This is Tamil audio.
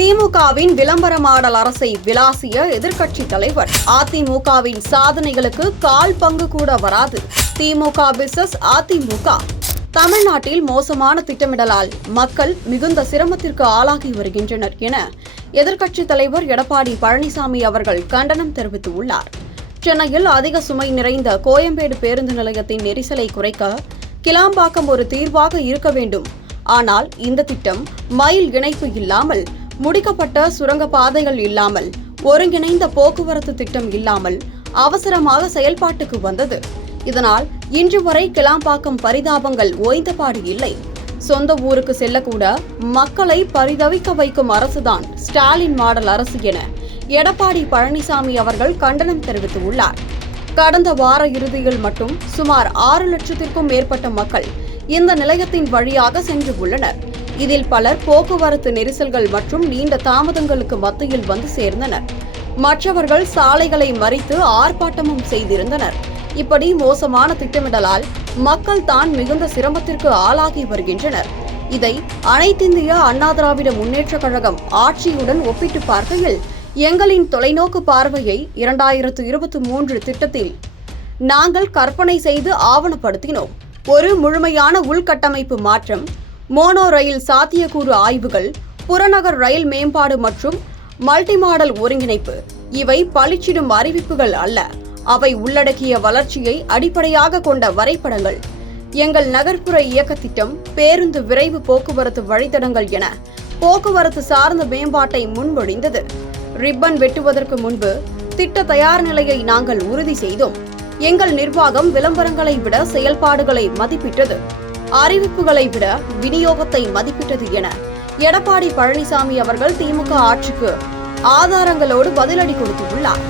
திமுகவின் விளம்பர மாடல் அரசை விளாசிய எதிர்க்கட்சி தலைவர். அதிமுகவின் சாதனைகளுக்கு கால் பங்கு கூட வராது. திமுக பிசஸ் அதிமுக. தமிழ்நாட்டில் மோசமான திட்டமிடலால் மக்கள் மிகுந்த சிரமத்திற்கு ஆளாகி வருகின்றனர் என எதிர்க்கட்சித் தலைவர் எடப்பாடி பழனிசாமி அவர்கள் கண்டனம் தெரிவித்துள்ளார். சென்னையில் அதிக சுமை நிறைந்த கோயம்பேடு பேருந்து நிலையத்தின் நெரிசலை குறைக்க கிளாம்பாக்கம் ஒரு தீர்வாக இருக்க வேண்டும். ஆனால் இந்த திட்டம் மயில் இணைப்பு இல்லாமல், முடிக்கப்பட்ட சுரங்க பாதைகள் இல்லாமல், ஒருங்கிணைந்த போக்குவரத்து திட்டம் இல்லாமல் அவசரமாக செயல்பாட்டுக்கு வந்தது. இதனால் இன்று வரை கிளாம்பாக்கம் பரிதாபங்கள் ஓய்ந்தபாடு இல்லை. சொந்த ஊருக்கு செல்லக்கூட மக்களை பரிதவிக்க வைக்கும் அரசுதான் ஸ்டாலின் மாடல் அரசு என எடப்பாடி பழனிசாமி அவர்கள் கண்டனம் தெரிவித்துள்ளார். கடந்த வார இறுதியில் மட்டும் சுமார் 6 லட்சத்திற்கும் மேற்பட்ட மக்கள் இந்த நிலையத்தின் வழியாக சென்று உள்ளனர். இதில் பலர் போக்குவரத்து நெரிசல்கள் மற்றும் நீண்ட தாமதங்களுக்கு மத்தியில் வந்து சேர்ந்தனர். மற்றவர்கள் சாலைகளை மறித்து ஆர்ப்பாட்டமும் செய்திருந்தனர். இப்படி மோசமான திட்டமிடலால் மக்கள் தான் மிகுந்த சிரமத்திற்கு ஆளாகி வருகின்றனர். இதை அனைத்திந்திய அண்ணா திராவிட முன்னேற்றக் கழகம் ஆட்சியுடன் ஒப்பிட்டு பார்க்கையில் எங்களின் தொலைநோக்கு பார்வையை 2023 திட்டத்தில் நாங்கள் கற்பனை செய்து ஆவணப்படுத்தினோம். ஒரு முழுமையான உள்கட்டமைப்பு மாற்றம், மோனோ ரயில் சாத்தியக்கூறு ஆய்வுகள், புறநகர் ரயில் மேம்பாடு மற்றும் மல்டி மாடல் ஒருங்கிணைப்பு இவை பளிச்சிடும் அறிவிப்புகள் அல்ல. அவை உள்ளடக்கிய வளர்ச்சியை அடிப்படையாக கொண்ட வரைபடங்கள். எங்கள் நகர்ப்புற இயக்க திட்டம், பேருந்து விரைவு போக்குவரத்து வழித்தடங்கள் என போக்குவரத்து சார்ந்த மேம்பாட்டை முன்மொழிந்தது. ரிப்பன் வெட்டுவதற்கு முன்பு திட்ட தயார் நிலையை நாங்கள் உறுதி செய்தோம். எங்கள் நிர்வாகம் விளம்பரங்களை விட செயல்பாடுகளை மதிப்பிட்டது, அறிவிப்புகளை விட விநியோகத்தை மதிப்பிட்டது என எடப்பாடி பழனிசாமி அவர்கள் திமுக ஆட்சிக்கு ஆதாரங்களோடு பதிலடி கொடுத்துள்ளார்.